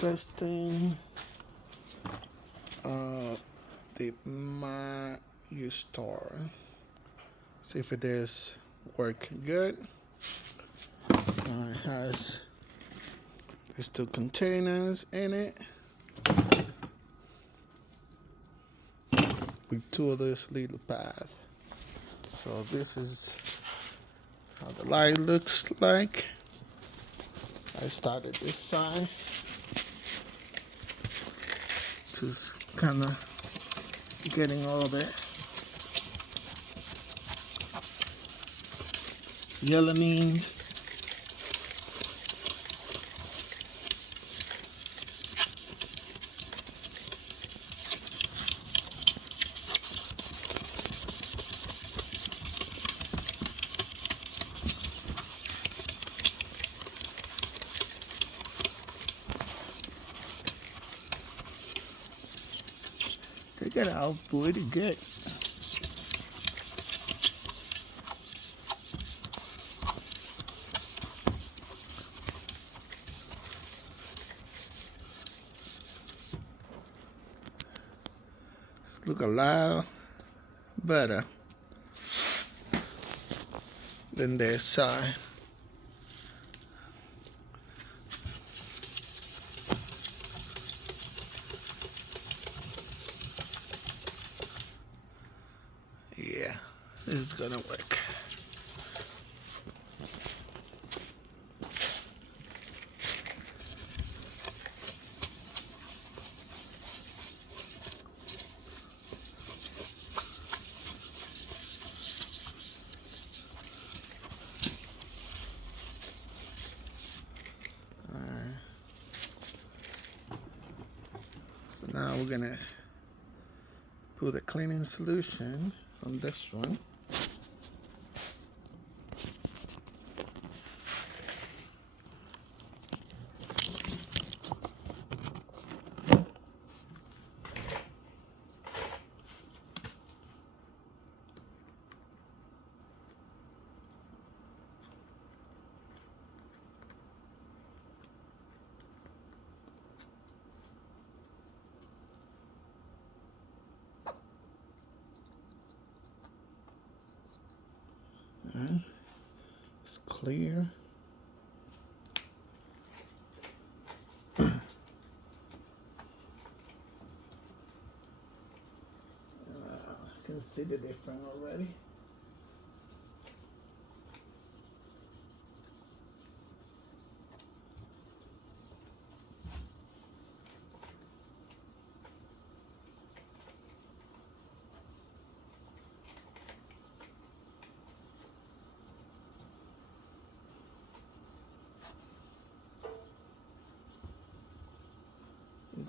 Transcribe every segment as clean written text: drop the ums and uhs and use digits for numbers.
testing the My You Store. See if it is working good. It has these two containers in it with two of this little path. So this is how the light looks like. I started this side, just kind of getting all the yellowing. They got out pretty good. Look a lot better than this side. Yeah, this is gonna work. Alright. So now we're gonna put a cleaning solution on this one. It's clear. I can see the difference already.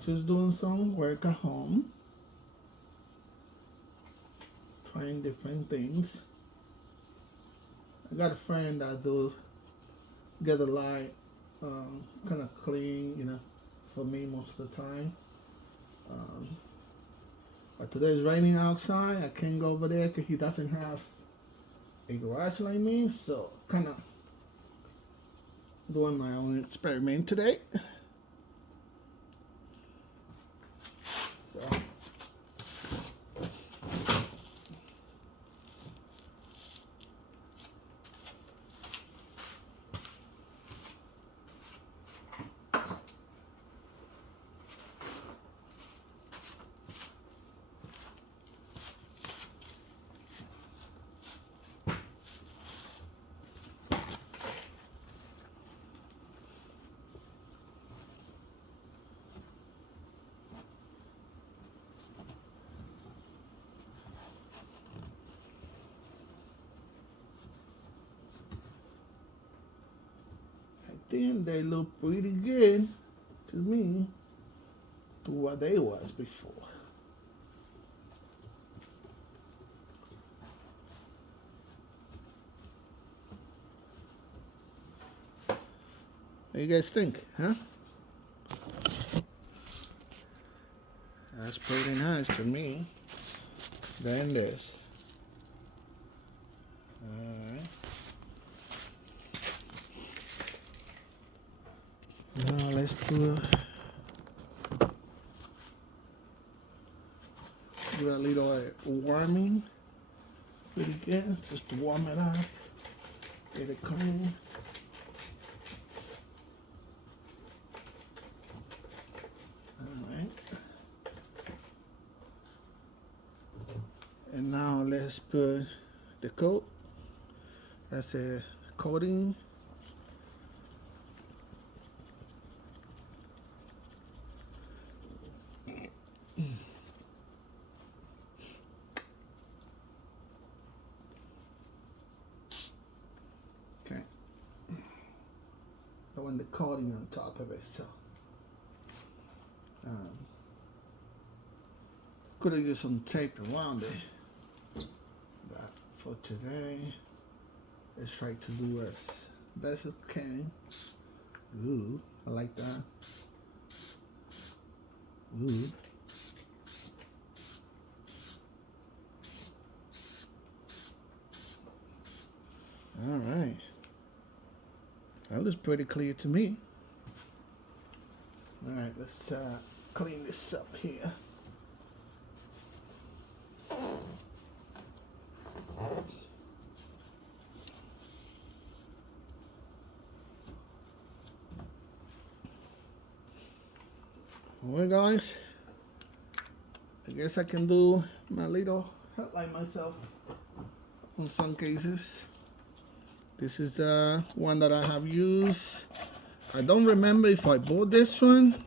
Just doing some work at home, trying different things. I got a friend that do get the light kind of clean, for me most of the time. But today it's raining outside. I can't go over there because he doesn't have a garage like me, so kind of doing my own experiment today. I think they look pretty good to me to what they was before. What do you guys think, huh? That's pretty nice to me. Then this. Alright. Now let's put give it a little warming. Pretty good. Just to warm it up. Get it clean. Alright. And now let's put the coat. That's a coating. Okay. I want the coating on top of it, so could have used some tape around it. But for today, let's try to do as best as we can. Ooh, I like that. Ooh. All right. That looks pretty clear to me. All right, let's clean this up here. Well, guys, I guess I can do my little headlight myself on some cases. This is the one that I have used. I don't remember if I bought this one.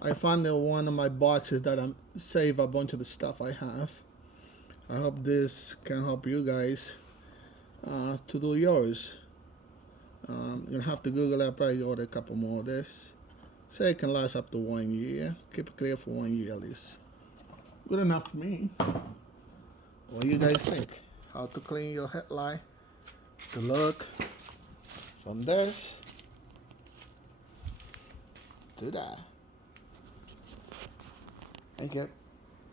I found it in one of my boxes that I save a bunch of the stuff I have. I hope this can help you guys to do yours. You'll have to Google it, probably order a couple more of this. Say it can last up to 1 year. Keep it clear for 1 year at least. Good enough for me. What do you guys think? How to clean your headlight to look from this to that. Thank you.